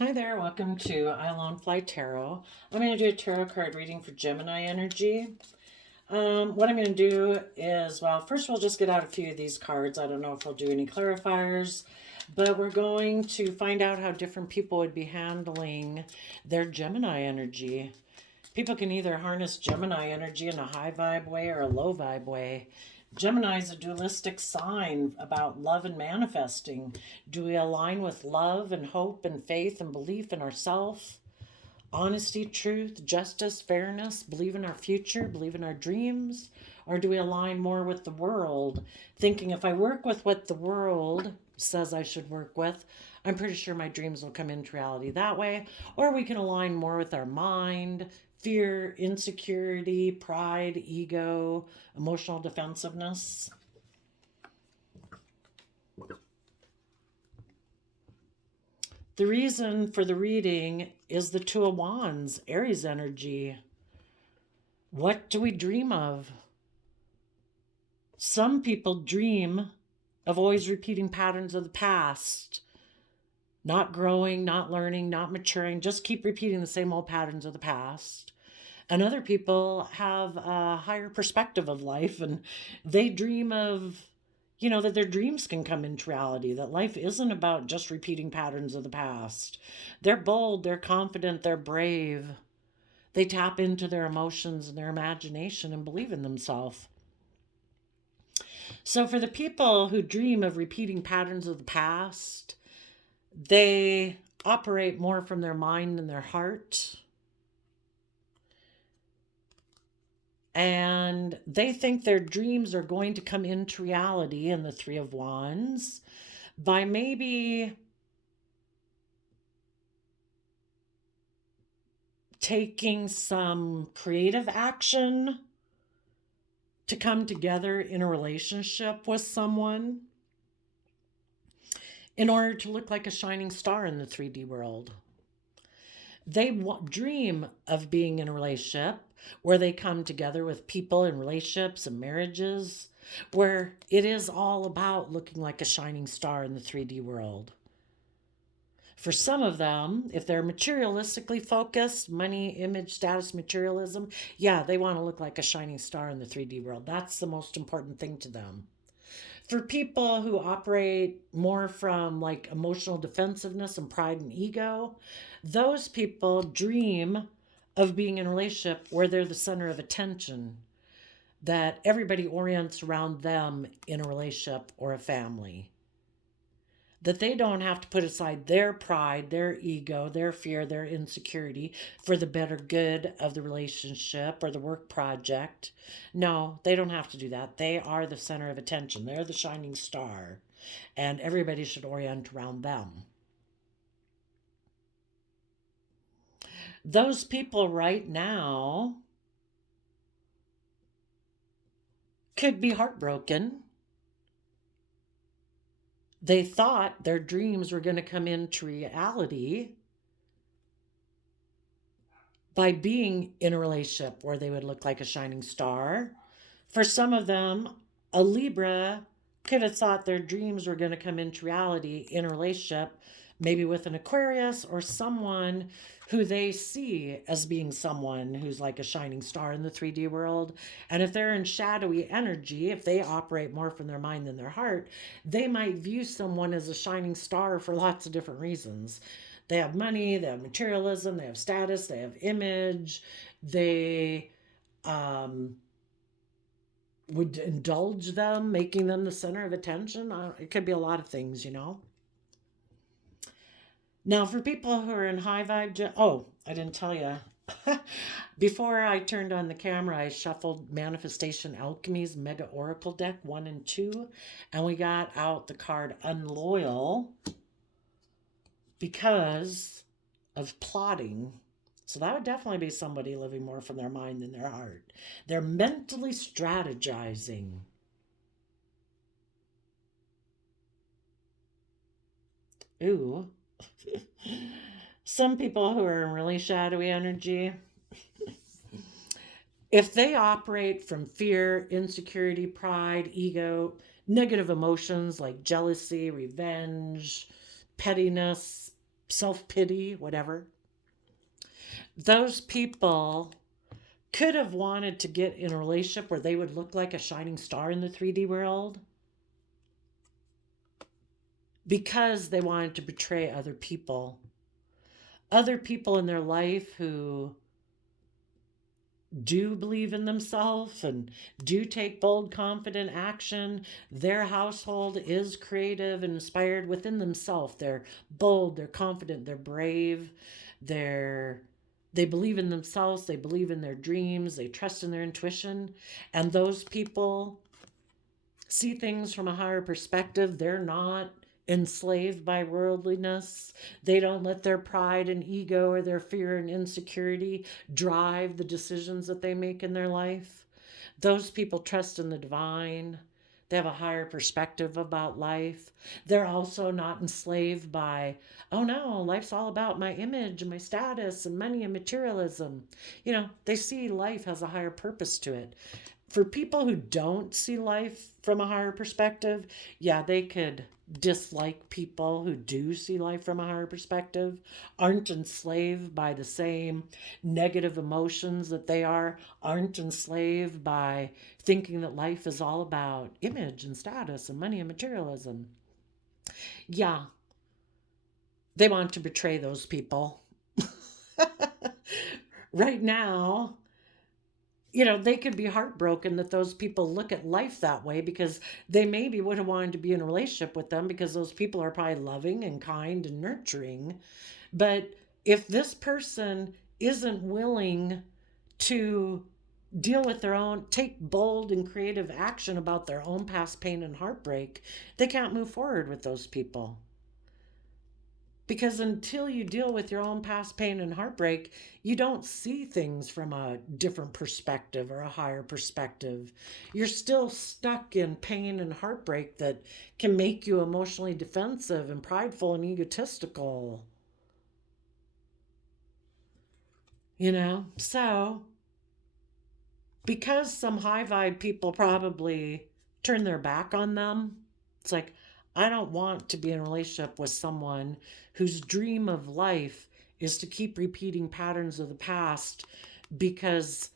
Hi there, welcome to I Alone Fly Tarot. I'm going to do a tarot card reading for Gemini energy. What I'm going to do is, well, first we'll just get out a few of these cards. I don't know if we'll do any clarifiers, but we're going to find out how different people would be handling their Gemini energy. People can either harness Gemini energy in a high vibe way or a low vibe way. Gemini is a dualistic sign about love and manifesting. Do we align with love and hope and faith and belief in ourselves? Honesty, truth, justice, fairness, believe in our future, believe in our dreams? Or do we align more with the world, thinking if I work with what the world says I should work with, I'm pretty sure my dreams will come into reality that way? Or we can align more with our mind, fear, insecurity, pride, ego, emotional defensiveness. The reason for the reading is the Two of Wands, Aries energy. What do we dream of? Some people dream of always repeating patterns of the past, not growing, not learning, not maturing, just keep repeating the same old patterns of the past. And other people have a higher perspective of life and they dream of, that their dreams can come into reality, that life isn't about just repeating patterns of the past. They're bold, they're confident, they're brave. They tap into their emotions and their imagination and believe in themselves. So, for the people who dream of repeating patterns of the past, they operate more from their mind and their heart. And they think their dreams are going to come into reality in the Three of Wands by maybe taking some creative action to come together in a relationship with someone in order to look like a shining star in the 3D world. They dream of being in a relationship where they come together with people in relationships and marriages where it is all about looking like a shining star in the 3D world. For some of them, if they're materialistically focused, money, image, status, materialism, yeah, they want to look like a shining star in the 3D world. That's the most important thing to them. For people who operate more from like emotional defensiveness and pride and ego, those people dream of being in a relationship where they're the center of attention, that everybody orients around them in a relationship or a family. That they don't have to put aside their pride, their ego, their fear, their insecurity for the better good of the relationship or the work project. No, they don't have to do that. They are the center of attention. They're the shining star, and everybody should orient around them. Those people right now could be heartbroken. They thought their dreams were going to come into reality by being in a relationship where they would look like a shining star. For some of them, a Libra could have thought their dreams were going to come into reality in a relationship, maybe with an Aquarius or someone who they see as being someone who's like a shining star in the 3D world. And if they're in shadowy energy, if they operate more from their mind than their heart, they might view someone as a shining star for lots of different reasons. They have money, they have materialism, they have status, they have image, they would indulge them, making them the center of attention. It could be a lot of things. Now, for people who are in high vibe, oh, I didn't tell you. Before I turned on the camera, I shuffled Manifestation Alchemy's Mega Oracle deck 1 and 2, and we got out the card Unloyal because of plotting. So that would definitely be somebody living more from their mind than their heart. They're mentally strategizing. Ooh. Some people who are in really shadowy energy, if they operate from fear, insecurity, pride, ego, negative emotions like jealousy, revenge, pettiness, self-pity, whatever. Those people could have wanted to get in a relationship where they would look like a shining star in the 3D world because they wanted to betray other people in their life who do believe in themselves and do take bold, confident action. Their household is creative and inspired within themselves. They're bold, they're confident, they're brave, they're they believe in themselves, they believe in their dreams, they trust in their intuition. And those people see things from a higher perspective. They're not enslaved by worldliness. They don't let their pride and ego or their fear and insecurity drive the decisions that they make in their life. Those people trust in the divine. They have a higher perspective about life. They're also not enslaved by, oh no, life's all about my image and my status and money and materialism. They see life has a higher purpose to it. For people who don't see life from a higher perspective, yeah, they could dislike people who do see life from a higher perspective, aren't enslaved by the same negative emotions that they are, aren't enslaved by thinking that life is all about image and status and money and materialism. Yeah, they want to betray those people. Right now, they could be heartbroken that those people look at life that way because they maybe would have wanted to be in a relationship with them because those people are probably loving and kind and nurturing. But if this person isn't willing to deal with take bold and creative action about their own past pain and heartbreak, they can't move forward with those people. Because until you deal with your own past pain and heartbreak, you don't see things from a different perspective or a higher perspective. You're still stuck in pain and heartbreak that can make you emotionally defensive and prideful and egotistical. So because some high vibe people probably turn their back on them, it's like, I don't want to be in a relationship with someone whose dream of life is to keep repeating patterns of the past because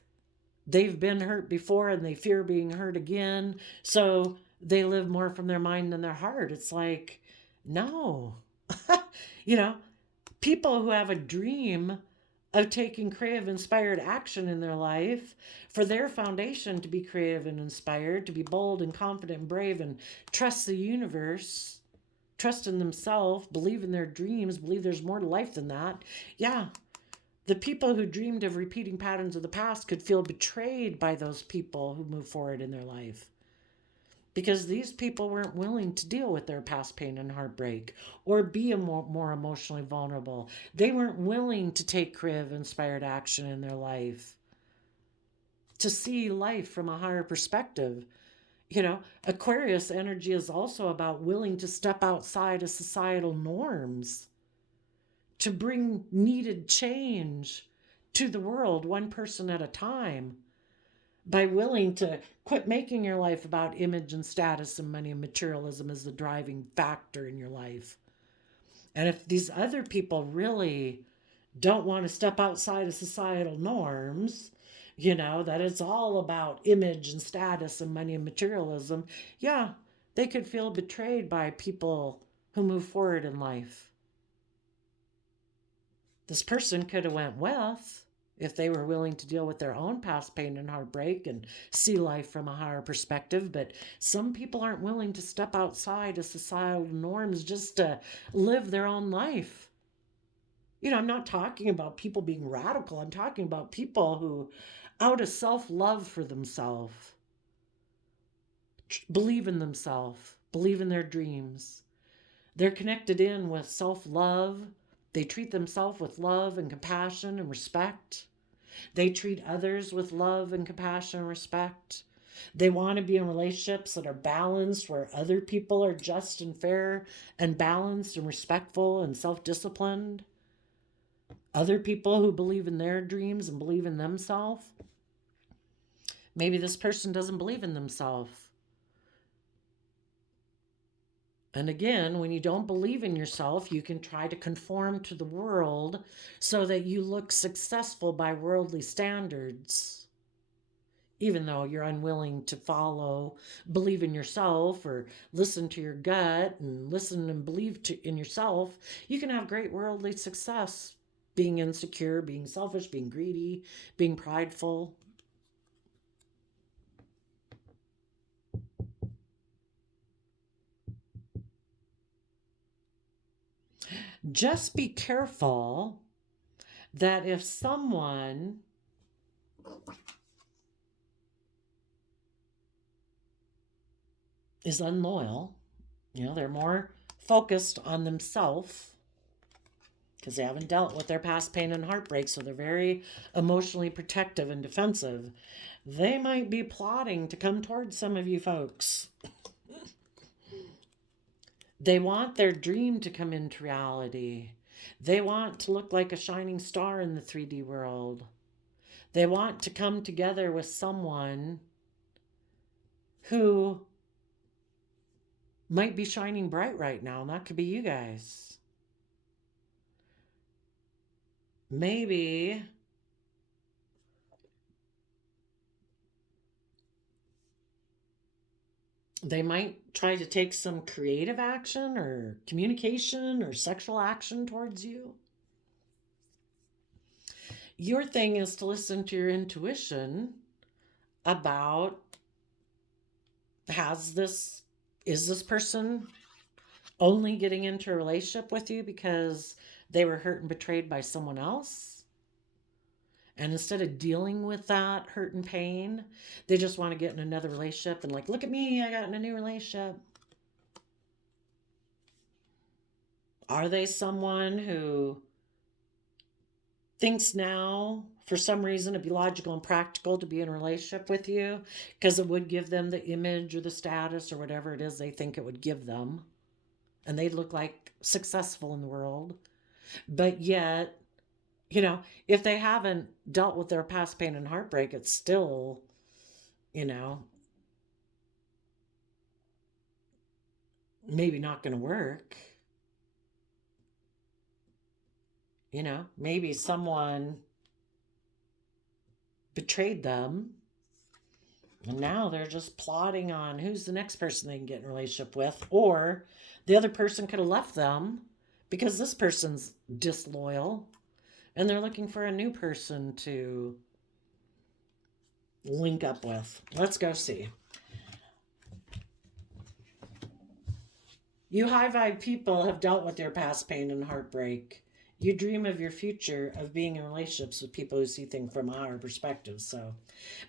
they've been hurt before and they fear being hurt again. So they live more from their mind than their heart. It's like, no. you know, People who have a dream of taking creative, inspired action in their life, for their foundation to be creative and inspired, to be bold and confident and brave and trust the universe, trust in themselves, believe in their dreams, believe there's more to life than that. Yeah, the people who dreamed of repeating patterns of the past could feel betrayed by those people who move forward in their life because these people weren't willing to deal with their past pain and heartbreak or be more emotionally vulnerable. They weren't willing to take creative, inspired action in their life, to see life from a higher perspective. Aquarius energy is also about willing to step outside of societal norms to bring needed change to the world, one person at a time, by willing to quit making your life about image and status and money and materialism as the driving factor in your life. And if these other people really don't want to step outside of societal norms, that it's all about image and status and money and materialism, yeah, they could feel betrayed by people who move forward in life. This person could have went with if they were willing to deal with their own past pain and heartbreak and see life from a higher perspective. But some people aren't willing to step outside of societal norms just to live their own life. I'm not talking about people being radical. I'm talking about people who, out of self-love for themselves, believe in themselves, believe in their dreams. They're connected in with self-love. They treat themselves with love and compassion and respect. They treat others with love and compassion and respect. They want to be in relationships that are balanced, where other people are just and fair and balanced and respectful and self-disciplined. Other people who believe in their dreams and believe in themselves. Maybe this person doesn't believe in themselves. And again, when you don't believe in yourself, you can try to conform to the world so that you look successful by worldly standards, even though you're unwilling to believe in yourself or listen to your gut and listen and in yourself. You can have great worldly success being insecure, being selfish, being greedy, being prideful. Just be careful that if someone is unloyal, they're more focused on themselves because they haven't dealt with their past pain and heartbreak, so they're very emotionally protective and defensive. They might be plotting to come towards some of you folks. They want their dream to come into reality. They want to look like a shining star in the 3D world. They want to come together with someone who might be shining bright right now, and that could be you guys. Maybe they might try to take some creative action or communication or sexual action towards you. Your thing is to listen to your intuition about is this person only getting into a relationship with you because they were hurt and betrayed by someone else? And instead of dealing with that hurt and pain, they just want to get in another relationship and like, look at me, I got in a new relationship. Are they someone who thinks now, for some reason, it'd be logical and practical to be in a relationship with you because it would give them the image or the status or whatever it is they think it would give them, and they'd look like successful in the world? But yet, if they haven't dealt with their past pain and heartbreak, it's still, maybe not going to work. Maybe someone betrayed them and now they're just plotting on who's the next person they can get in a relationship with, or the other person could have left them because this person's disloyal and they're looking for a new person to link up with. Let's go see. You high vibe people have dealt with your past pain and heartbreak. You dream of your future of being in relationships with people who see things from a higher perspective.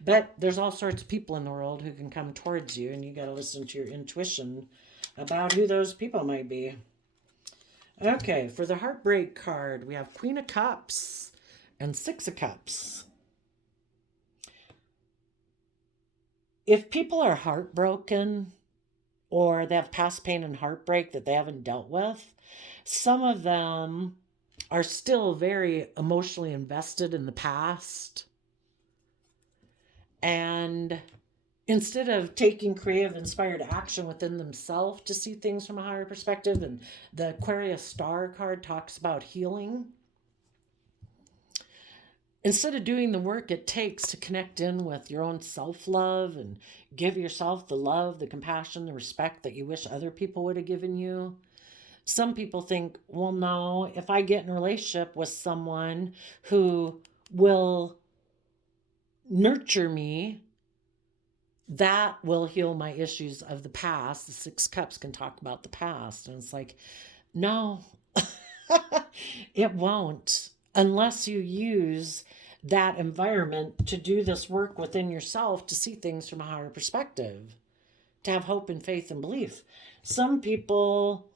But there's all sorts of people in the world who can come towards you, and you got to listen to your intuition about who those people might be. Okay, for the heartbreak card, we have Queen of Cups and Six of Cups. If people are heartbroken or they have past pain and heartbreak that they haven't dealt with, some of them are still very emotionally invested in the past. And instead of taking creative, inspired action within themselves to see things from a higher perspective, and the Aquarius Star card talks about healing, instead of doing the work it takes to connect in with your own self-love and give yourself the love, the compassion, the respect that you wish other people would have given you, some people think, well, no, if I get in a relationship with someone who will nurture me, that will heal my issues of the past. The Six Cups can talk about the past. And it's like, no, it won't, unless you use that environment to do this work within yourself to see things from a higher perspective, to have hope and faith and belief. Some people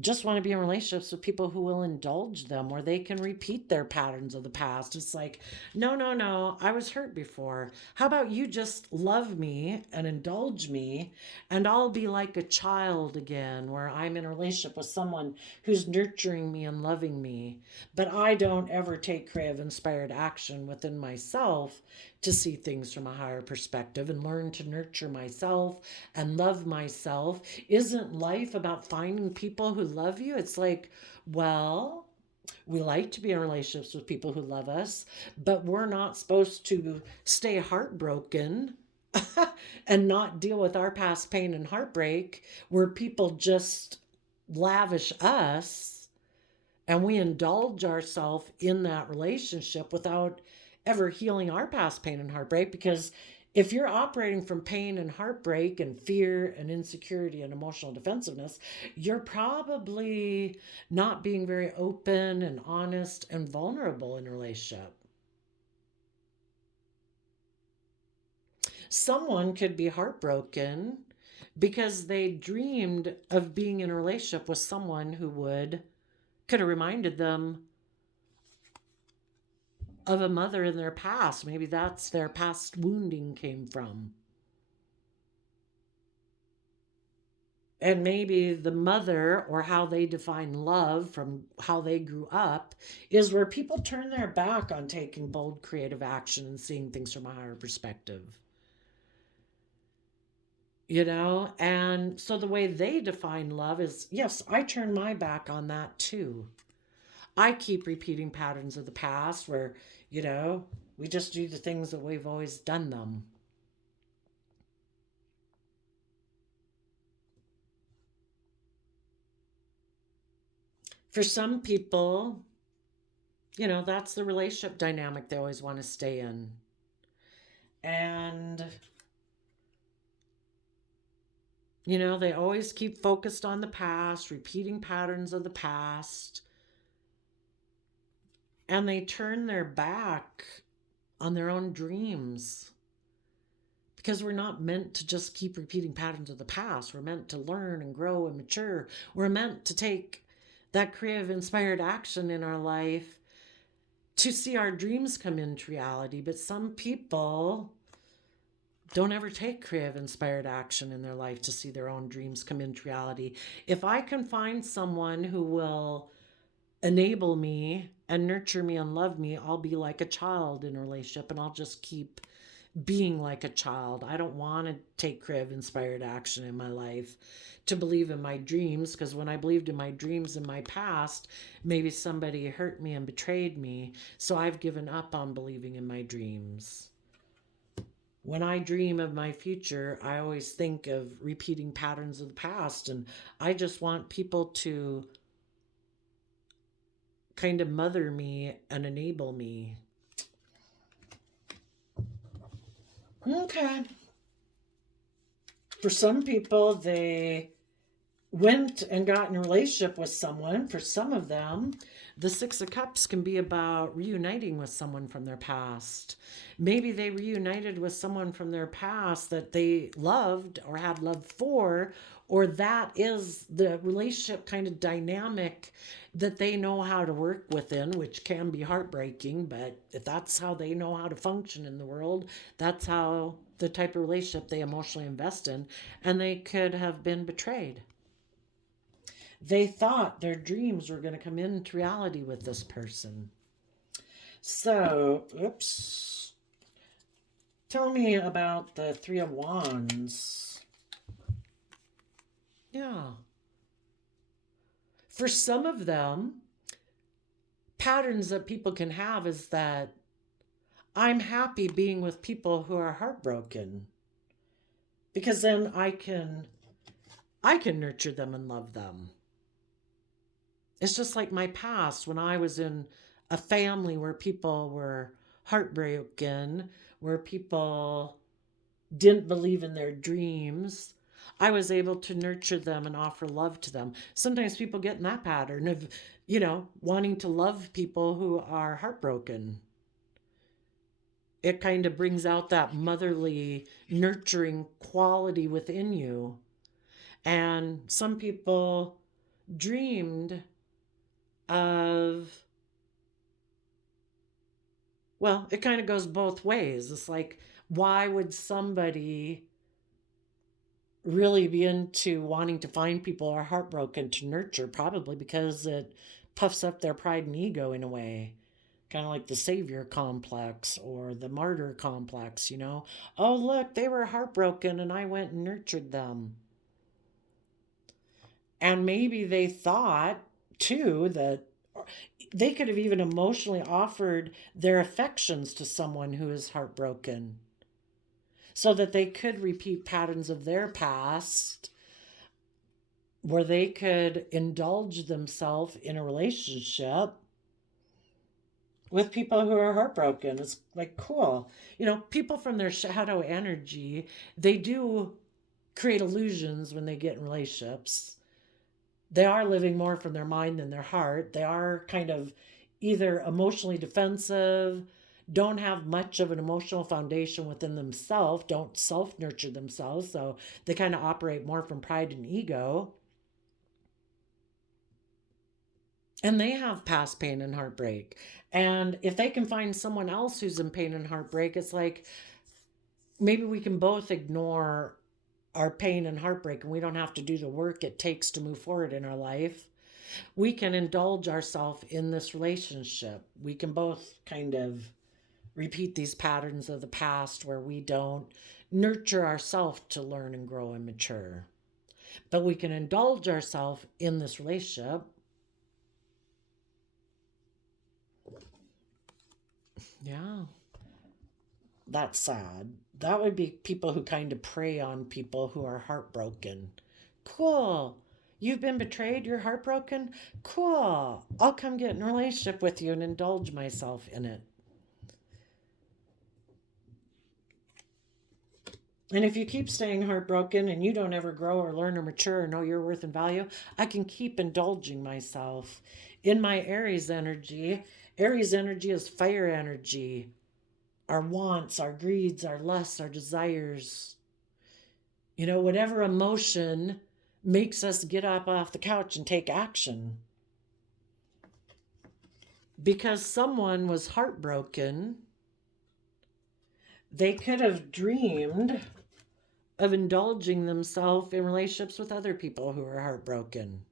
just want to be in relationships with people who will indulge them, where they can repeat their patterns of the past. It's like, no, I was hurt before. How about you just love me and indulge me, and I'll be like a child again, where I'm in a relationship with someone who's nurturing me and loving me. But I don't ever take creative, inspired action within myself to see things from a higher perspective and learn to nurture myself and love myself. Isn't life about finding people who love you? It's like, well, we like to be in relationships with people who love us, but we're not supposed to stay heartbroken and not deal with our past pain and heartbreak where people just lavish us and we indulge ourselves in that relationship without ever healing our past pain and heartbreak. Because if you're operating from pain and heartbreak and fear and insecurity and emotional defensiveness, you're probably not being very open and honest and vulnerable in a relationship. Someone could be heartbroken because they dreamed of being in a relationship with someone who could have reminded them of a mother in their past. Maybe that's their past wounding came from. And maybe the mother, or how they define love from how they grew up, is where people turn their back on taking bold creative action and seeing things from a higher perspective. And so the way they define love is, yes, I turn my back on that too. I keep repeating patterns of the past where, we just do the things that we've always done them. For some people, that's the relationship dynamic they always want to stay in. And, they always keep focused on the past, repeating patterns of the past. And they turn their back on their own dreams. Because we're not meant to just keep repeating patterns of the past. We're meant to learn and grow and mature. We're meant to take that creative, inspired action in our life to see our dreams come into reality. But some people don't ever take creative, inspired action in their life to see their own dreams come into reality. If I can find someone who will enable me and nurture me and love me, I'll be like a child in a relationship, and I'll just keep being like a child. I don't want to take creative, inspired action in my life to believe in my dreams, because when I believed in my dreams in my past, maybe somebody hurt me and betrayed me. So I've given up on believing in my dreams. When I dream of my future, I always think of repeating patterns of the past, and I just want people to kind of mother me and enable me. Okay. For some people, they went and got in a relationship with someone. For some of them, the Six of Cups can be about reuniting with someone from their past. Maybe they reunited with someone from their past that they loved or had love for, or that is the relationship kind of dynamic that they know how to work within, which can be heartbreaking, but if that's how they know how to function in the world, that's how the type of relationship they emotionally invest in, and they could have been betrayed. They thought their dreams were going to come into reality with this person. So, oops. Tell me about the Three of Wands. Yeah. For some of them, patterns that people can have is that I'm happy being with people who are heartbroken, because then I can nurture them and love them. It's just like my past when I was in a family where people were heartbroken, where people didn't believe in their dreams. I was able to nurture them and offer love to them. Sometimes people get in that pattern of, wanting to love people who are heartbroken. It kind of brings out that motherly, nurturing quality within you. And some people dreamed of, well, it kind of goes both ways. It's like, why would somebody really be into wanting to find people who are heartbroken to nurture? Probably because it puffs up their pride and ego in a way. Kind of like the savior complex or the martyr complex, you know? Oh, look, they were heartbroken and I went and nurtured them. And maybe they thought, too, that they could have even emotionally offered their affections to someone who is heartbroken so that they could repeat patterns of their past where they could indulge themselves in a relationship with people who are heartbroken. It's like cool. You know, people from their shadow energy, they do create illusions when they get in relationships. They are living more from their mind than their heart. They are kind of either emotionally defensive, don't have much of an emotional foundation within themselves, don't self nurture themselves. So they kind of operate more from pride and ego. And they have past pain and heartbreak. And if they can find someone else who's in pain and heartbreak, it's like maybe we can both ignore our pain and heartbreak and we don't have to do the work it takes to move forward in our life. We can indulge ourselves in this relationship. We can both kind of repeat these patterns of the past where we don't nurture ourselves to learn and grow and mature. But we can indulge ourselves in this relationship. Yeah, that's sad. That would be people who kind of prey on people who are heartbroken. Cool. You've been betrayed, you're heartbroken? Cool. I'll come get in a relationship with you and indulge myself in it. And if you keep staying heartbroken and you don't ever grow or learn or mature or know your worth and value, I can keep indulging myself in my Aries energy. Aries energy is fire energy. Our wants, our greeds, our lusts, our desires. You know, whatever emotion makes us get up off the couch and take action. Because someone was heartbroken, they could have dreamed of indulging themselves in relationships with other people who are heartbroken.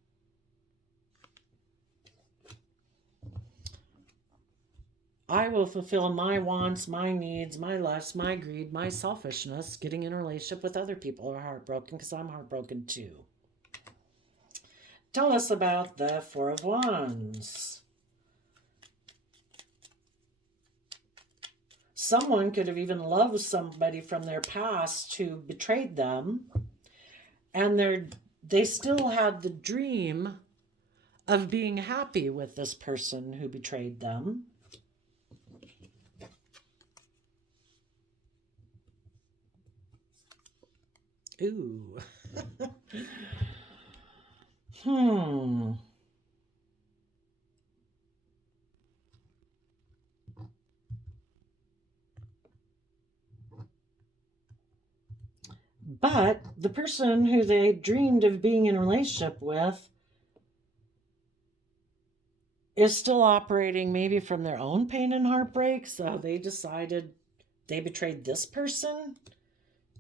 I will fulfill my wants, my needs, my lusts, my greed, my selfishness, getting in a relationship with other people who are heartbroken because I'm heartbroken too. Tell us about the Four of Wands. Someone could have even loved somebody from their past who betrayed them, and they still had the dream of being happy with this person who betrayed them. Ooh. hmm. But the person who they dreamed of being in a relationship with is still operating maybe from their own pain and heartbreak. So they decided they betrayed this person.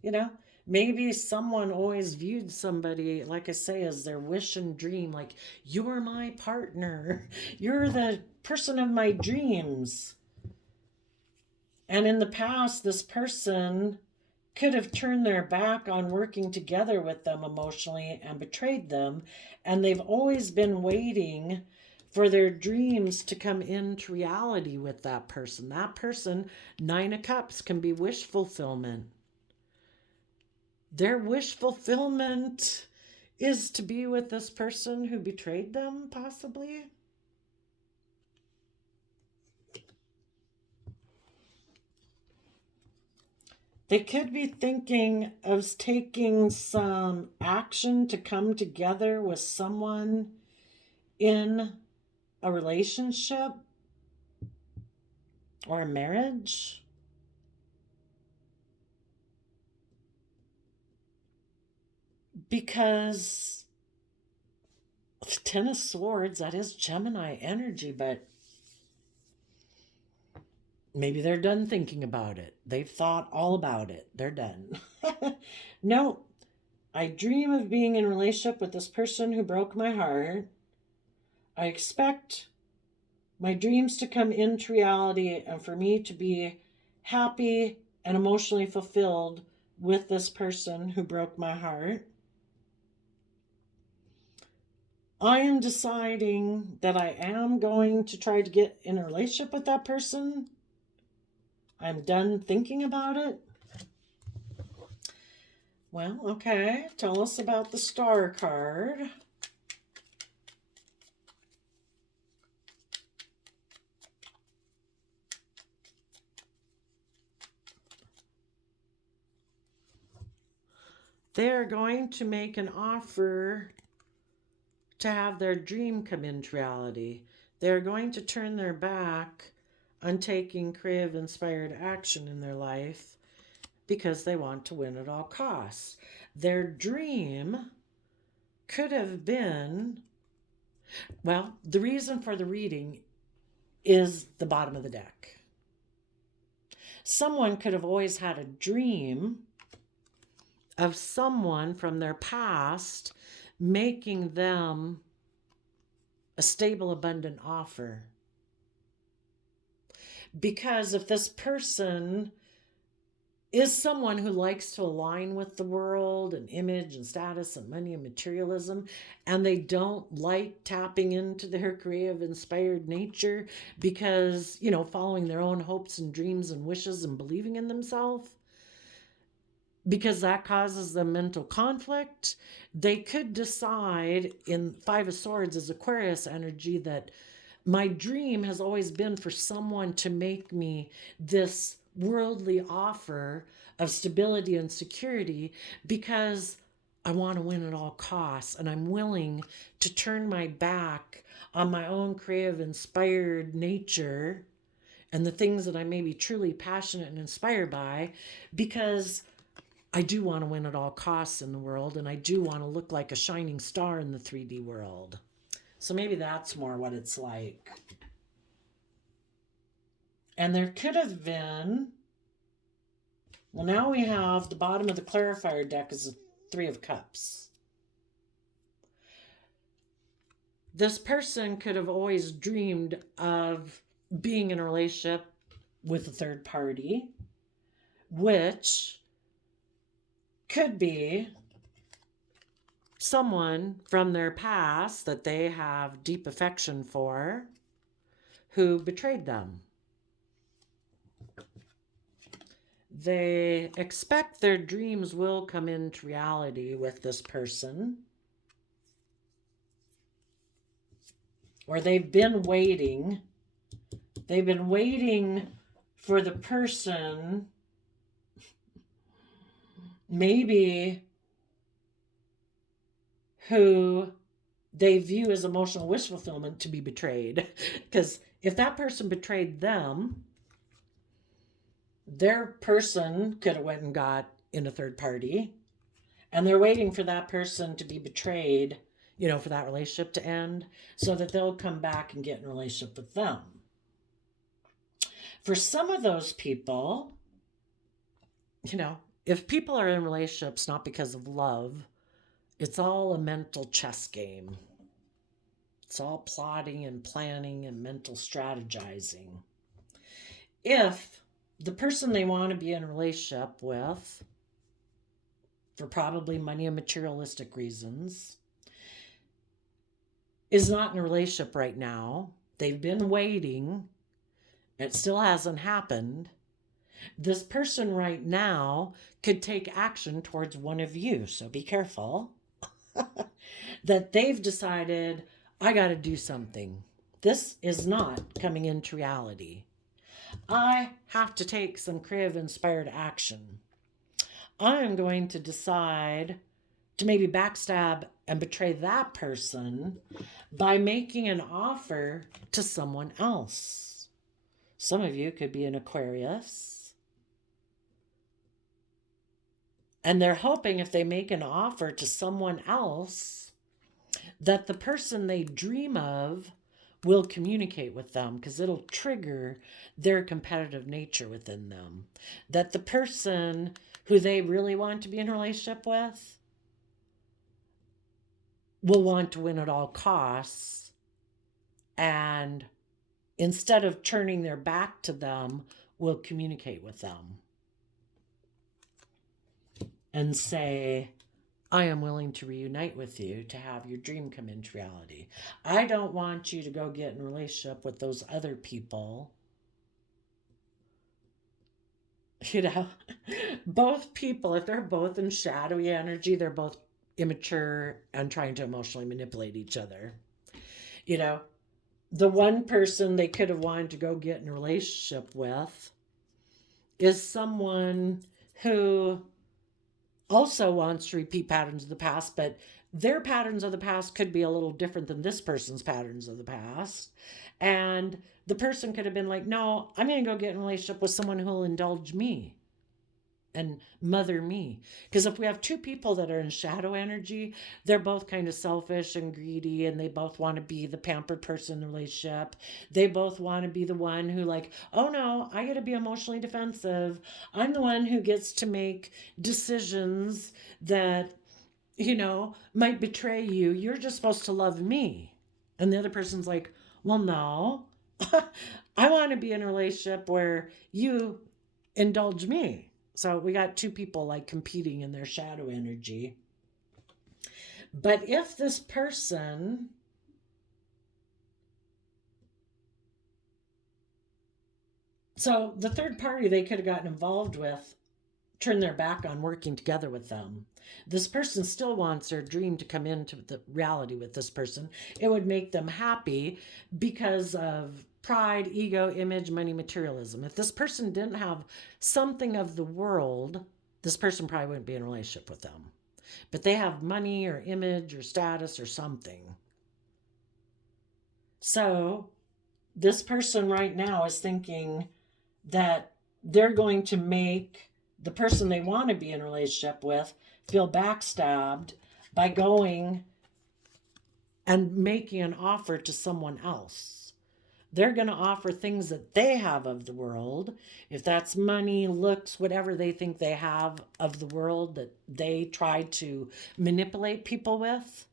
You know, maybe someone always viewed somebody, like I say, as their wish and dream, like, you're my partner, you're the person of my dreams. And in the past, this person could have turned their back on working together with them emotionally and betrayed them. And they've always been waiting for their dreams to come into reality with that person. That person, Nine of Cups, can be wish fulfillment. Their wish fulfillment is to be with this person who betrayed them, possibly. They could be thinking of taking some action to come together with someone in a relationship or a marriage. Because Ten of Swords, that is Gemini energy, but maybe they're done thinking about it. They've thought all about it. They're done. No, I dream of being in a relationship with this person who broke my heart. I expect my dreams to come into reality and for me to be happy and emotionally fulfilled with this person who broke my heart. I am deciding that I am going to try to get in a relationship with that person. I'm done thinking about it. Well, okay. Tell us about the Star card. They're going to make an offer to have their dream come into reality. They're going to turn their back on taking creative, inspired action in their life because they want to win at all costs. Their dream could have been, well, the reason for the reading is the bottom of the deck. Someone could have always had a dream of someone from their past making them a stable, abundant offer. Because if this person is someone who likes to align with the world and image and status and money and materialism, and they don't like tapping into their creative, inspired nature because, following their own hopes and dreams and wishes and believing in themselves, because that causes them mental conflict, they could decide in Five of Swords as Aquarius energy that my dream has always been for someone to make me this worldly offer of stability and security because I want to win at all costs, and I'm willing to turn my back on my own creative, inspired nature and the things that I may be truly passionate and inspired by because I do want to win at all costs in the world, and I do want to look like a shining star in the 3D world. So maybe that's more what it's like. And there could have been, well, now we have the bottom of the clarifier deck is the Three of Cups. This person could have always dreamed of being in a relationship with a third party, which could be someone from their past that they have deep affection for who betrayed them. They expect their dreams will come into reality with this person, or they've been waiting. They've been waiting for the person maybe who they view as emotional wish fulfillment to be betrayed. Because if that person betrayed them, their person could have went and got in a third party, and they're waiting for that person to be betrayed, for that relationship to end so that they'll come back and get in a relationship with them. For some of those people, if people are in relationships not because of love, it's all a mental chess game. It's all plotting and planning and mental strategizing. If the person they want to be in a relationship with, for probably money and materialistic reasons, is not in a relationship right now, they've been waiting, it still hasn't happened, this person right now could take action towards one of you. So be careful that they've decided, I got to do something. This is not coming into reality. I have to take some creative, inspired action. I'm going to decide to maybe backstab and betray that person by making an offer to someone else. Some of you could be an Aquarius. And they're hoping if they make an offer to someone else that the person they dream of will communicate with them because it'll trigger their competitive nature within them. That the person who they really want to be in a relationship with will want to win at all costs and instead of turning their back to them, will communicate with them and say, I am willing to reunite with you to have your dream come into reality. I don't want you to go get in a relationship with those other people. You know, both people, if they're both in shadowy energy, they're both immature and trying to emotionally manipulate each other. You know, the one person they could have wanted to go get in a relationship with is someone who also wants to repeat patterns of the past, but their patterns of the past could be a little different than this person's patterns of the past. And the person could have been like, no, I'm going to go get in a relationship with someone who will indulge me and mother me. Because if we have two people that are in shadow energy, they're both kind of selfish and greedy, and they both want to be the pampered person in the relationship. They both want to be the one who, like, oh no, I got to be emotionally defensive. I'm the one who gets to make decisions that, might betray you. You're just supposed to love me. And the other person's like, well, no, I want to be in a relationship where you indulge me. So we got two people like competing in their shadow energy. But if this person so the third party they could have gotten involved with turned their back on working together with them. This person still wants their dream to come into the reality with this person. It would make them happy because of pride, ego, image, money, materialism. If this person didn't have something of the world, this person probably wouldn't be in a relationship with them. But they have money or image or status or something. So this person right now is thinking that they're going to make the person they want to be in a relationship with feel backstabbed by going and making an offer to someone else. They're going to offer things that they have of the world. If that's money, looks, whatever they think they have of the world that they try to manipulate people with,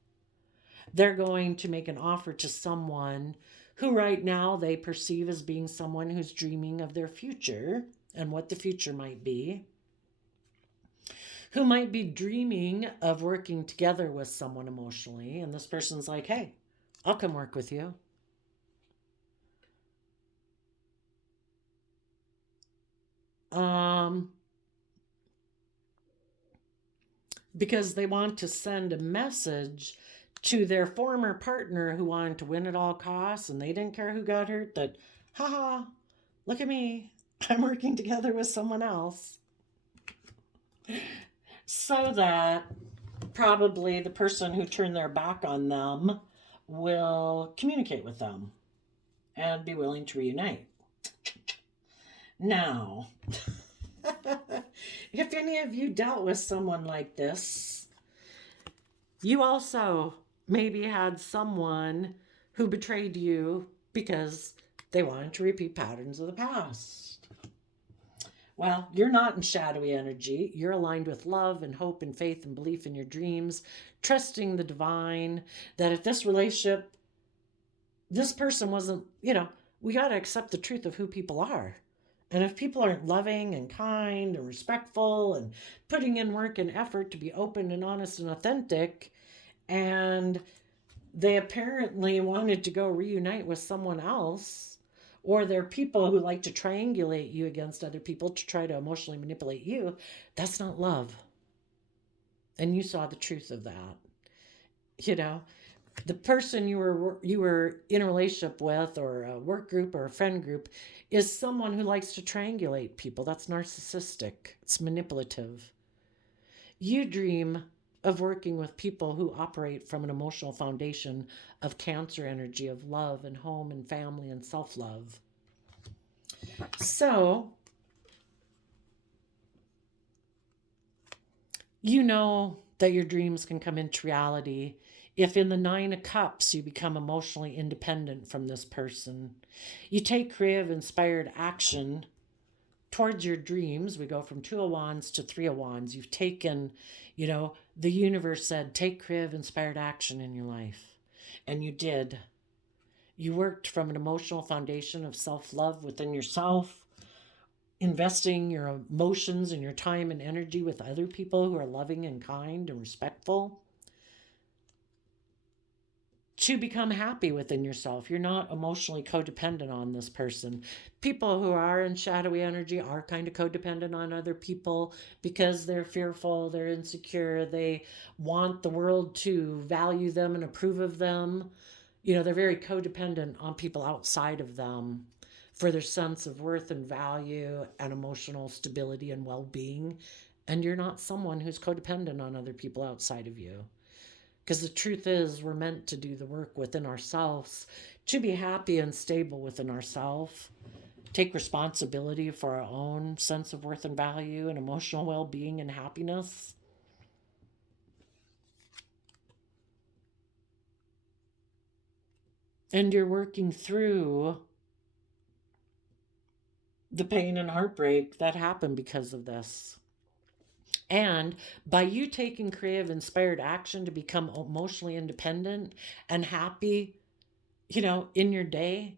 they're going to make an offer to someone who right now they perceive as being someone who's dreaming of their future and what the future might be, who might be dreaming of working together with someone emotionally. And this person's like, hey, I'll come work with you. Because they want to send a message to their former partner who wanted to win at all costs and they didn't care who got hurt, that, haha, look at me, I'm working together with someone else. So that probably the person who turned their back on them will communicate with them and be willing to reunite. Now, if any of you dealt with someone like this, you also maybe had someone who betrayed you because they wanted to repeat patterns of the past. Well, you're not in shadowy energy. You're aligned with love and hope and faith and belief in your dreams, trusting the divine, that if this relationship, this person wasn't, we got to accept the truth of who people are. And if people aren't loving and kind and respectful and putting in work and effort to be open and honest and authentic, and they apparently wanted to go reunite with someone else, or they're people who like to triangulate you against other people to try to emotionally manipulate you, that's not love. And you saw the truth of that. The person you were in a relationship with, or a work group or a friend group, is someone who likes to triangulate people. That's narcissistic. It's manipulative. You dream of working with people who operate from an emotional foundation of Cancer energy, of love and home and family and self-love. So, you know that your dreams can come into reality if in the 9 of Cups you become emotionally independent from this person. You take creative, inspired action towards your dreams. We go from 2 of Wands to 3 of Wands. You've taken, the universe said, take creative, inspired action in your life. And you did. You worked from an emotional foundation of self-love within yourself, investing your emotions and your time and energy with other people who are loving and kind and respectful, to become happy within yourself. You're not emotionally codependent on this person. People who are in shadowy energy are kind of codependent on other people because they're fearful, they're insecure, they want the world to value them and approve of them. They're very codependent on people outside of them for their sense of worth and value and emotional stability and well being. And you're not someone who's codependent on other people outside of you. Because the truth is, we're meant to do the work within ourselves to be happy and stable within ourselves, take responsibility for our own sense of worth and value and emotional well being and happiness. And you're working through the pain and heartbreak that happened because of this. And by you taking creative, inspired action to become emotionally independent and happy, in your day,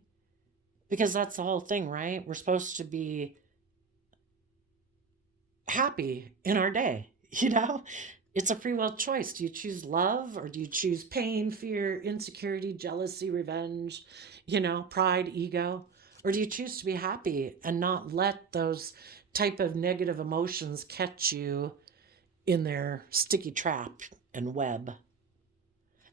because that's the whole thing, right? We're supposed to be happy in our day, It's a free will choice. Do you choose love or do you choose pain, fear, insecurity, jealousy, revenge, pride, ego? Or do you choose to be happy and not let those type of negative emotions catch you in their sticky trap and web?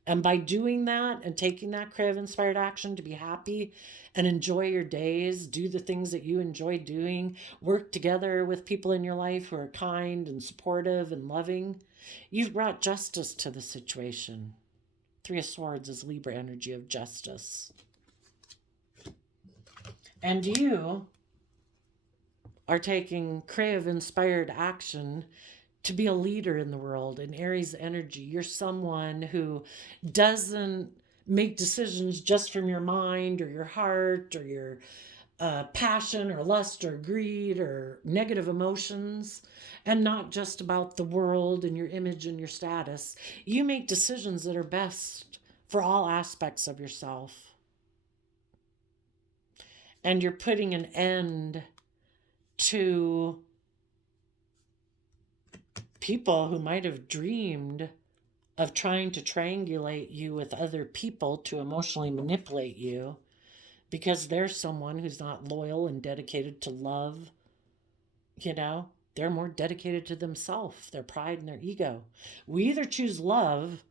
And by doing that and taking that creative inspired action to be happy and enjoy your days, do the things that you enjoy doing, work together with people in your life who are kind and supportive and loving, you've brought justice to the situation. Three of Swords is Libra energy of justice. And you are taking creative inspired action to be a leader in the world. In Aries energy, you're someone who doesn't make decisions just from your mind or your heart or your passion or lust or greed or negative emotions, and not just about the world and your image and your status. You make decisions that are best for all aspects of yourself. And you're putting an end to people who might have dreamed of trying to triangulate you with other people to emotionally manipulate you because they're someone who's not loyal and dedicated to love. They're more dedicated to themselves, their pride and their ego. We either choose love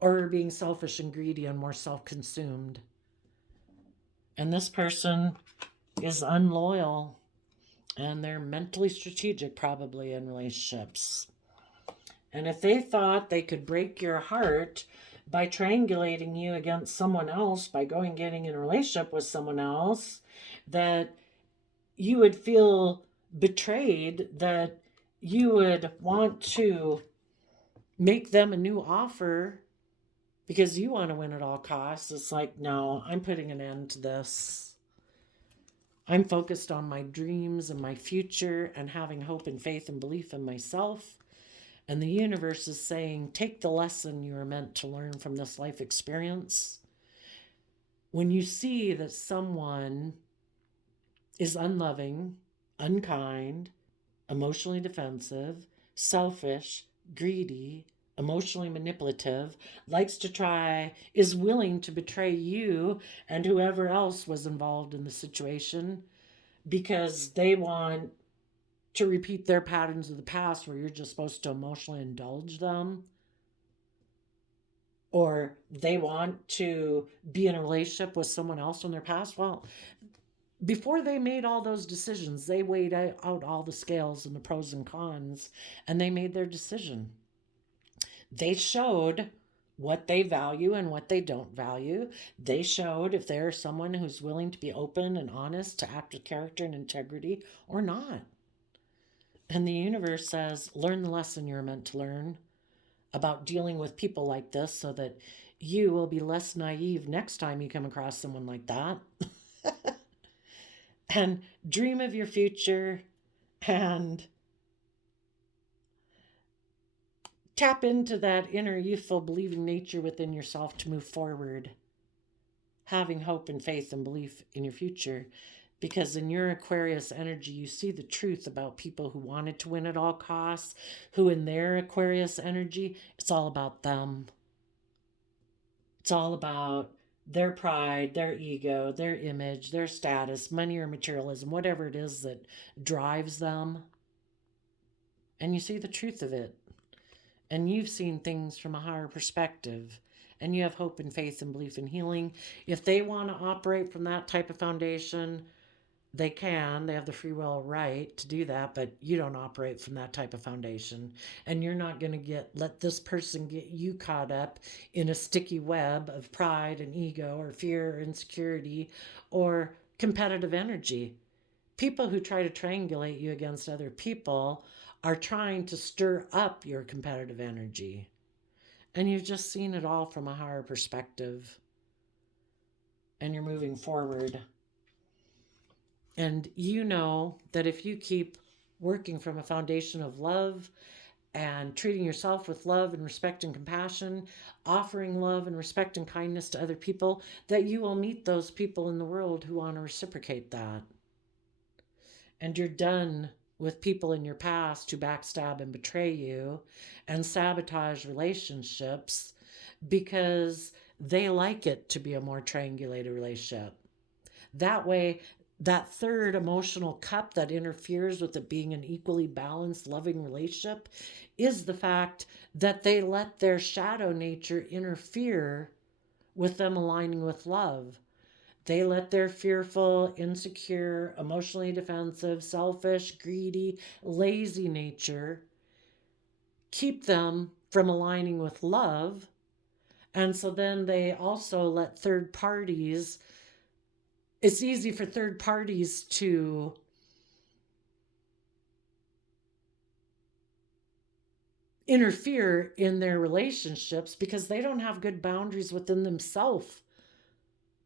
or we're being selfish and greedy and more self-consumed. And this person is unloyal and they're mentally strategic probably in relationships. And if they thought they could break your heart by triangulating you against someone else, by getting in a relationship with someone else, that you would feel betrayed, that you would want to make them a new offer because you want to win at all costs. It's like, no, I'm putting an end to this. I'm focused on my dreams and my future and having hope and faith and belief in myself. And the universe is saying, take the lesson you are meant to learn from this life experience. When you see that someone is unloving, unkind, emotionally defensive, selfish, greedy, emotionally manipulative, is willing to betray you and whoever else was involved in the situation because they want to repeat their patterns of the past where you're just supposed to emotionally indulge them, or they want to be in a relationship with someone else in their past. Well, before they made all those decisions, they weighed out all the scales and the pros and cons, and they made their decision. They showed what they value and what they don't value. They showed if they're someone who's willing to be open and honest, to act with character and integrity or not. And the universe says, learn the lesson you're meant to learn about dealing with people like this so that you will be less naive next time you come across someone like that. And dream of your future and tap into that inner youthful believing nature within yourself to move forward. having hope and faith and belief in your future. Because in your Aquarius energy, you see the truth about people who wanted to win at all costs, who in their Aquarius energy, it's all about them. It's all about their pride, their ego, their image, their status, money or materialism, whatever it is that drives them. And you see the truth of it. And you've seen things from a higher perspective. And you have hope and faith and belief in healing. If they want to operate from that type of foundation, they can. They have the free will right to do that, but you don't operate from that type of foundation. And you're not going to let this person get you caught up in a sticky web of pride and ego or fear or insecurity or competitive energy. People who try to triangulate you against other people are trying to stir up your competitive energy. And you've just seen it all from a higher perspective. And you're moving forward. And you know that if you keep working from a foundation of love and treating yourself with love and respect and compassion, offering love and respect and kindness to other people, that you will meet those people in the world who want to reciprocate that. And you're done with people in your past who backstab and betray you and sabotage relationships because they like it to be a more triangulated relationship. That way, that third emotional cup that interferes with it being an equally balanced, loving relationship is the fact that they let their shadow nature interfere with them aligning with love. They let their fearful, insecure, emotionally defensive, selfish, greedy, lazy nature keep them from aligning with love. And so then they also let third parties, it's easy for third parties to interfere in their relationships because they don't have good boundaries within themselves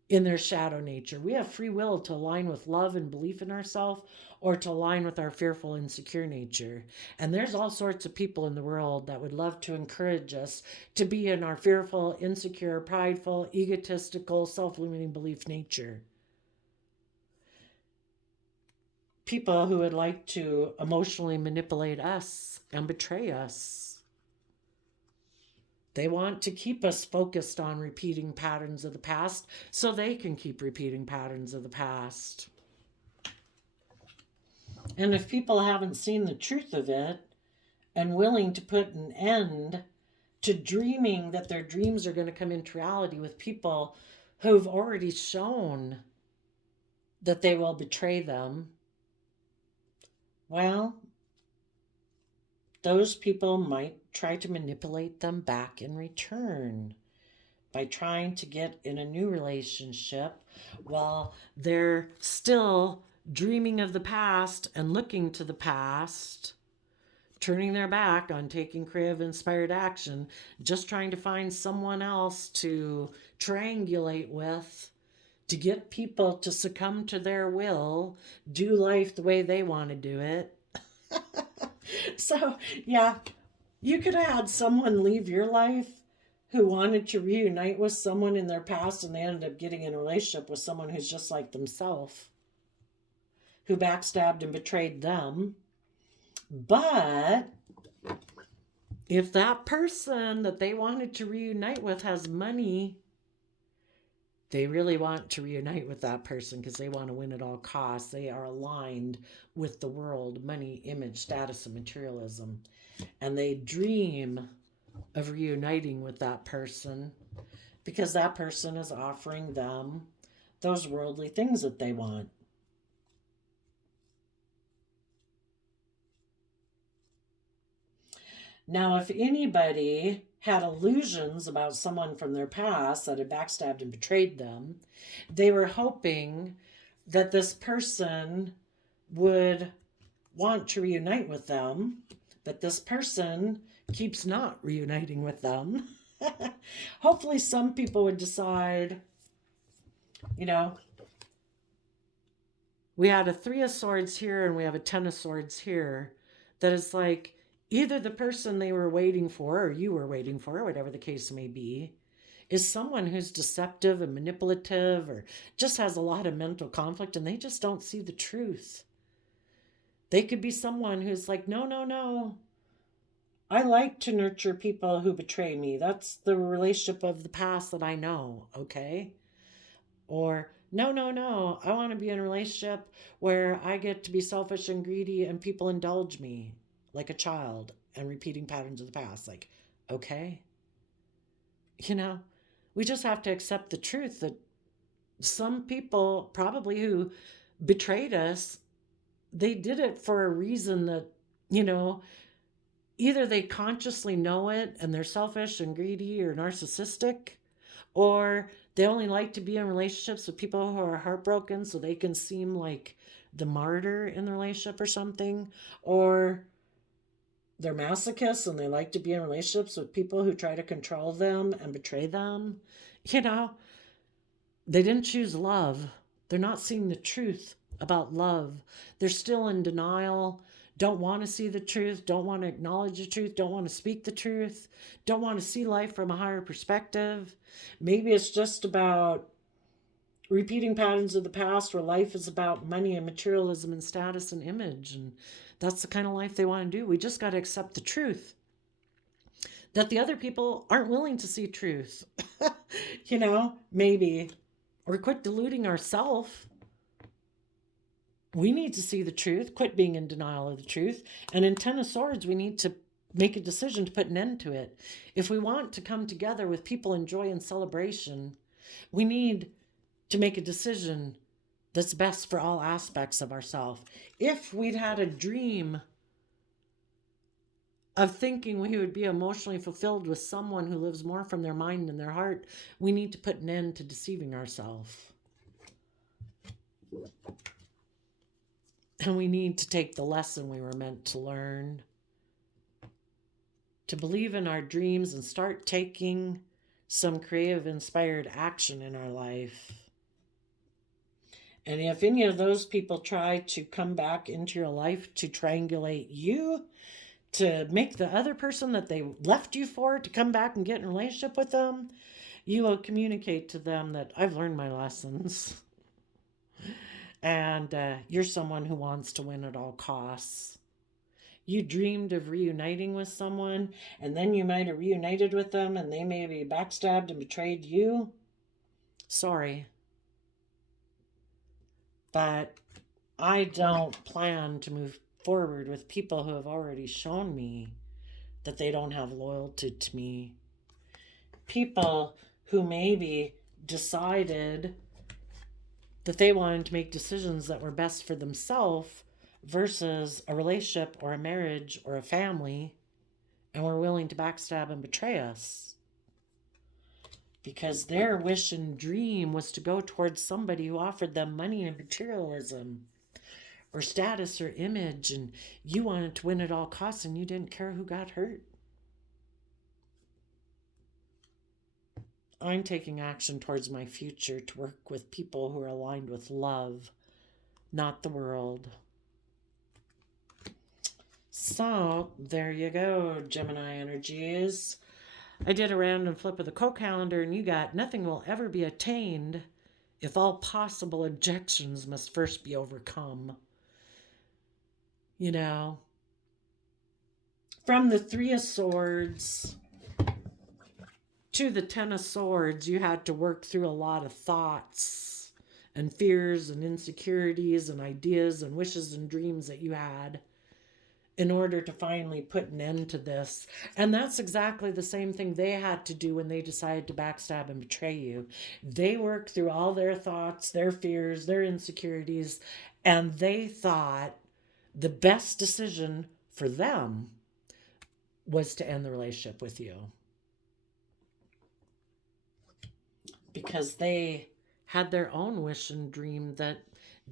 in their shadow nature. We have free will to align with love and belief in ourselves or to align with our fearful, insecure nature. And there's all sorts of people in the world that would love to encourage us to be in our fearful, insecure, prideful, egotistical, self-limiting belief nature. People who would like to emotionally manipulate us and betray us. They want to keep us focused on repeating patterns of the past so they can keep repeating patterns of the past. And if people haven't seen the truth of it and willing to put an end to dreaming that their dreams are going to come into reality with people who've already shown that they will betray them, well, those people might try to manipulate them back in return by trying to get in a new relationship while they're still dreaming of the past and looking to the past, turning their back on taking creative inspired action, just trying to find someone else to triangulate with, to get people to succumb to their will, do life the way they want to do it. So, yeah, you could have had someone leave your life who wanted to reunite with someone in their past, and they ended up getting in a relationship with someone who's just like themselves, who backstabbed and betrayed them. But if that person that they wanted to reunite with has money, they really want to reunite with that person because they want to win at all costs. They are aligned with the world, money, image, status, and materialism. And they dream of reuniting with that person because that person is offering them those worldly things that they want. Now, if anybody had illusions about someone from their past that had backstabbed and betrayed them, they were hoping that this person would want to reunite with them, but this person keeps not reuniting with them. Hopefully some people would decide, we had a 3 of Swords here and we have a 10 of Swords here, that is like, either the person they were waiting for or you were waiting for, whatever the case may be, is someone who's deceptive and manipulative or just has a lot of mental conflict and they just don't see the truth. They could be someone who's like, no, no, no. I like to nurture people who betray me. That's the relationship of the past that I know, okay? Or, no, no, no. I want to be in a relationship where I get to be selfish and greedy and people indulge me like a child and repeating patterns of the past. Like, okay. You know, we just have to accept the truth that some people probably who betrayed us, they did it for a reason that, you know, either they consciously know it and they're selfish and greedy or narcissistic, or they only like to be in relationships with people who are heartbroken so they can seem like the martyr in the relationship or something, or they're masochists and they like to be in relationships with people who try to control them and betray them. You know, they didn't choose love. They're not seeing the truth about love. They're still in denial, don't want to see the truth, don't want to acknowledge the truth, don't want to speak the truth, don't want to see life from a higher perspective. Maybe it's just about repeating patterns of the past where life is about money and materialism and status and image. And that's the kind of life they want to do. We just got to accept the truth that the other people aren't willing to see truth. You know, maybe. Or quit deluding ourselves. We need to see the truth, quit being in denial of the truth. And in Ten of Swords, we need to make a decision to put an end to it. If we want to come together with people in joy and celebration, we need to make a decision that's best for all aspects of ourselves. If we'd had a dream of thinking we would be emotionally fulfilled with someone who lives more from their mind than their heart, we need to put an end to deceiving ourselves. And we need to take the lesson we were meant to learn, to believe in our dreams and start taking some creative, inspired action in our life. And if any of those people try to come back into your life to triangulate you, to make the other person that they left you for to come back and get in a relationship with them, you will communicate to them that I've learned my lessons. And you're someone who wants to win at all costs. You dreamed of reuniting with someone, and then you might have reunited with them, and they maybe backstabbed and betrayed you. Sorry. But I don't plan to move forward with people who have already shown me that they don't have loyalty to me. People who maybe decided that they wanted to make decisions that were best for themselves versus a relationship or a marriage or a family, and were willing to backstab and betray us. Because their wish and dream was to go towards somebody who offered them money and materialism or status or image, and you wanted to win at all costs and you didn't care who got hurt. I'm taking action towards my future to work with people who are aligned with love, not the world. So, there you go, Gemini energies. I did a random flip of the co-calendar and you got nothing will ever be attained if all possible objections must first be overcome. You know, from the Three of Swords to the Ten of Swords, you had to work through a lot of thoughts and fears and insecurities and ideas and wishes and dreams that you had in order to finally put an end to this. And that's exactly the same thing they had to do when they decided to backstab and betray you. They worked through all their thoughts, their fears, their insecurities, and they thought the best decision for them was to end the relationship with you. Because they had their own wish and dream that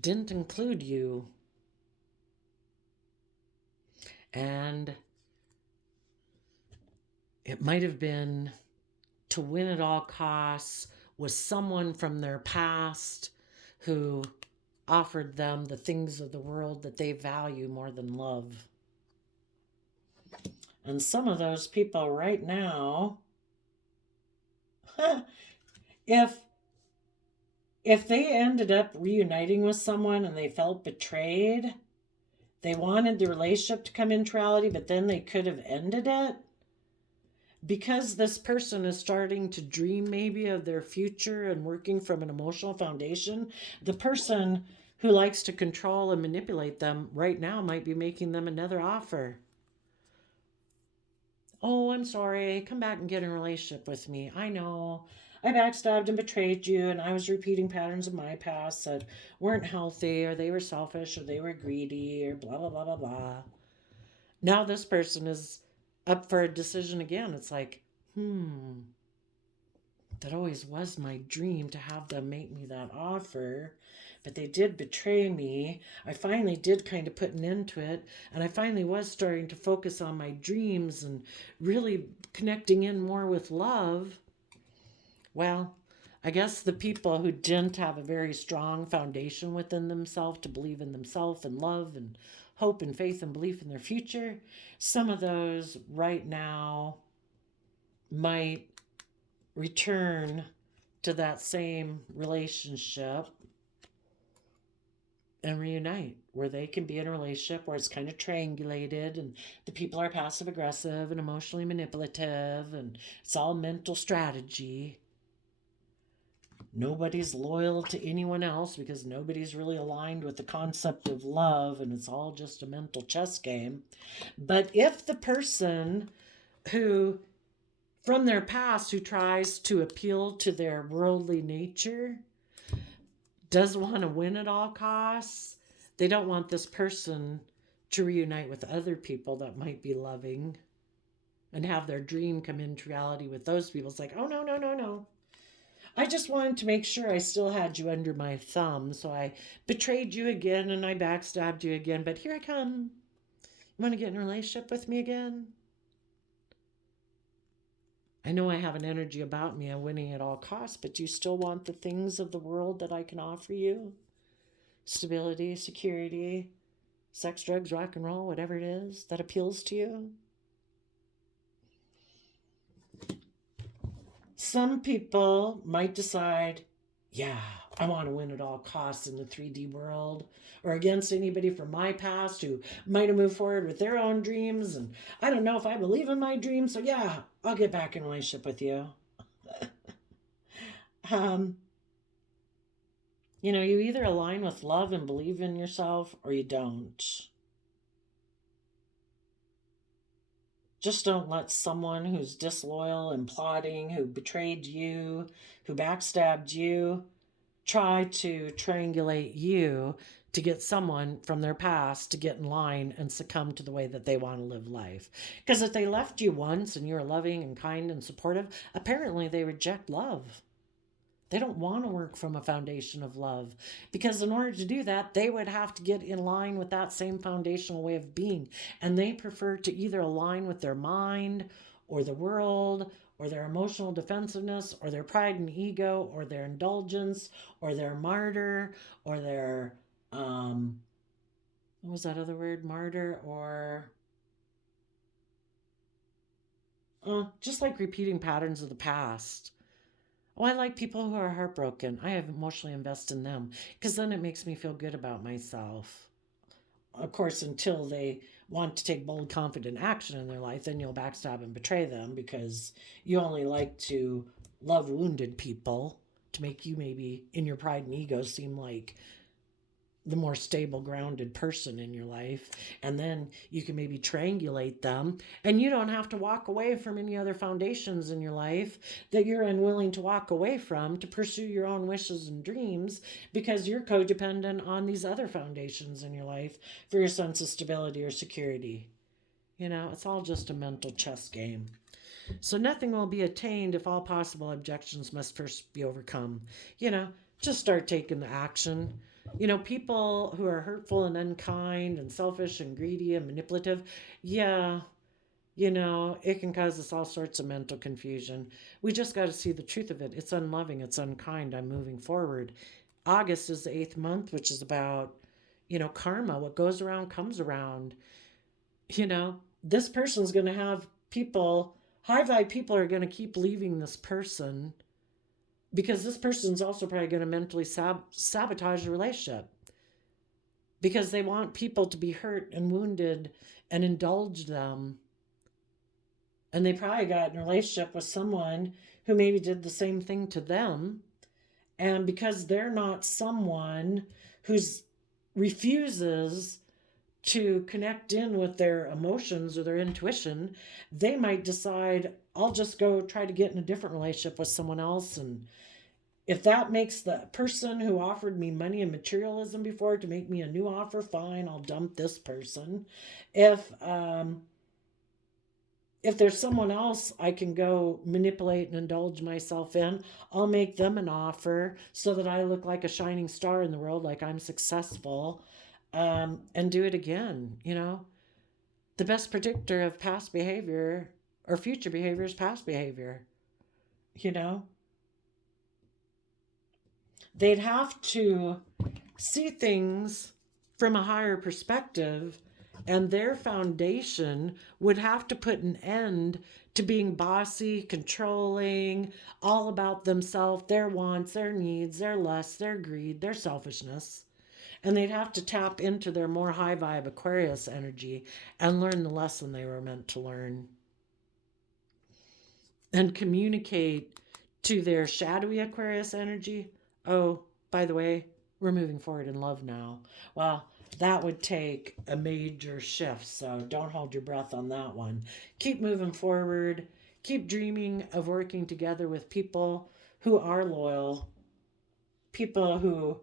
didn't include you. And it might have been to win at all costs with someone from their past who offered them the things of the world that they value more than love. And some of those people right now if if they ended up reuniting with someone and they felt betrayed, they wanted the relationship to come into reality, but then they could have ended it because this person is starting to dream maybe of their future and working from an emotional foundation. The person who likes to control and manipulate them right now might be making them another offer. Oh, I'm sorry. Come back and get in a relationship with me. I know I backstabbed and betrayed you, and I was repeating patterns of my past that weren't healthy, or they were selfish, or they were greedy, or blah, blah, blah, blah, blah. Now this person is up for a decision again. It's like, that always was my dream to have them make me that offer. But they did betray me. I finally did kind of put an end to it. And I finally was starting to focus on my dreams and really connecting in more with love. Well, I guess the people who didn't have a very strong foundation within themselves to believe in themselves and love and hope and faith and belief in their future, some of those right now might return to that same relationship and reunite, where they can be in a relationship where it's kind of triangulated and the people are passive aggressive and emotionally manipulative and it's all mental strategy. Nobody's loyal to anyone else because nobody's really aligned with the concept of love, and it's all just a mental chess game. But if the person who from their past who tries to appeal to their worldly nature does want to win at all costs, they don't want this person to reunite with other people that might be loving and have their dream come into reality with those people. It's like, oh, no, no, no, no. I just wanted to make sure I still had you under my thumb, so I betrayed you again and I backstabbed you again, but here I come. You want to get in a relationship with me again? I know I have an energy about me of winning at all costs, but do you still want the things of the world that I can offer you? Stability, security, sex, drugs, rock and roll, whatever it is that appeals to you? Some people might decide, yeah, I want to win at all costs in the 3D world, or against anybody from my past who might have moved forward with their own dreams. And I don't know if I believe in my dreams, so yeah, I'll get back in a relationship with you. um, you either align with love and believe in yourself or you don't. Just don't let someone who's disloyal and plotting, who betrayed you, who backstabbed you, try to triangulate you to get someone from their past to get in line and succumb to the way that they want to live life. Because if they left you once and you're loving and kind and supportive, apparently they reject love. They don't want to work from a foundation of love, because in order to do that, they would have to get in line with that same foundational way of being. And they prefer to either align with their mind or the world or their emotional defensiveness or their pride and ego or their indulgence or their martyr or their, what was that other word? Martyr or just like repeating patterns of the past. Oh, I like people who are heartbroken. I have emotionally invested in them because then it makes me feel good about myself. Of course, until they want to take bold, confident action in their life, then you'll backstab and betray them because you only like to love wounded people to make you maybe in your pride and ego seem like the more stable, grounded person in your life. And then you can maybe triangulate them, and you don't have to walk away from any other foundations in your life that you're unwilling to walk away from to pursue your own wishes and dreams, because you're codependent on these other foundations in your life for your sense of stability or security. It's all just a mental chess game. So nothing will be attained if all possible objections must first be overcome. Just start taking the action. People who are hurtful and unkind and selfish and greedy and manipulative, yeah, it can cause us all sorts of mental confusion. We just got to see the truth of it. It's unloving, it's unkind. I'm moving forward. August is the 8th month, which is about, karma. What goes around comes around. This person's going to have people, high vibe people are going to keep leaving this person Because this person's also probably going to mentally sabotage the relationship because they want people to be hurt and wounded and indulge them. And they probably got in a relationship with someone who maybe did the same thing to them. And because they're not someone who's refuses to connect in with their emotions or their intuition, they might decide, I'll just go try to get in a different relationship with someone else. And if that makes the person who offered me money and materialism before to make me a new offer, fine, I'll dump this person. If if there's someone else I can go manipulate and indulge myself in, I'll make them an offer so that I look like a shining star in the world, like I'm successful, and do it again. The best predictor of past behavior or future behavior is past behavior. You know, they'd have to see things from a higher perspective, and their foundation would have to put an end to being bossy, controlling, all about themselves, their wants, their needs, their lusts, their greed, their selfishness. And they'd have to tap into their more high vibe Aquarius energy and learn the lesson they were meant to learn and communicate to their shadowy Aquarius energy. Oh, by the way, we're moving forward in love now. Well, that would take a major shift, so don't hold your breath on that one. Keep moving forward. Keep dreaming of working together with people who are loyal, people who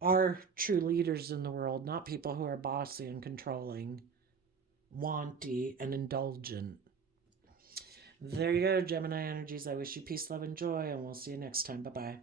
are true leaders in the world, not people who are bossy and controlling, wanty and indulgent. There you go, Gemini energies. I wish you peace, love, and joy, and we'll see you next time. Bye bye.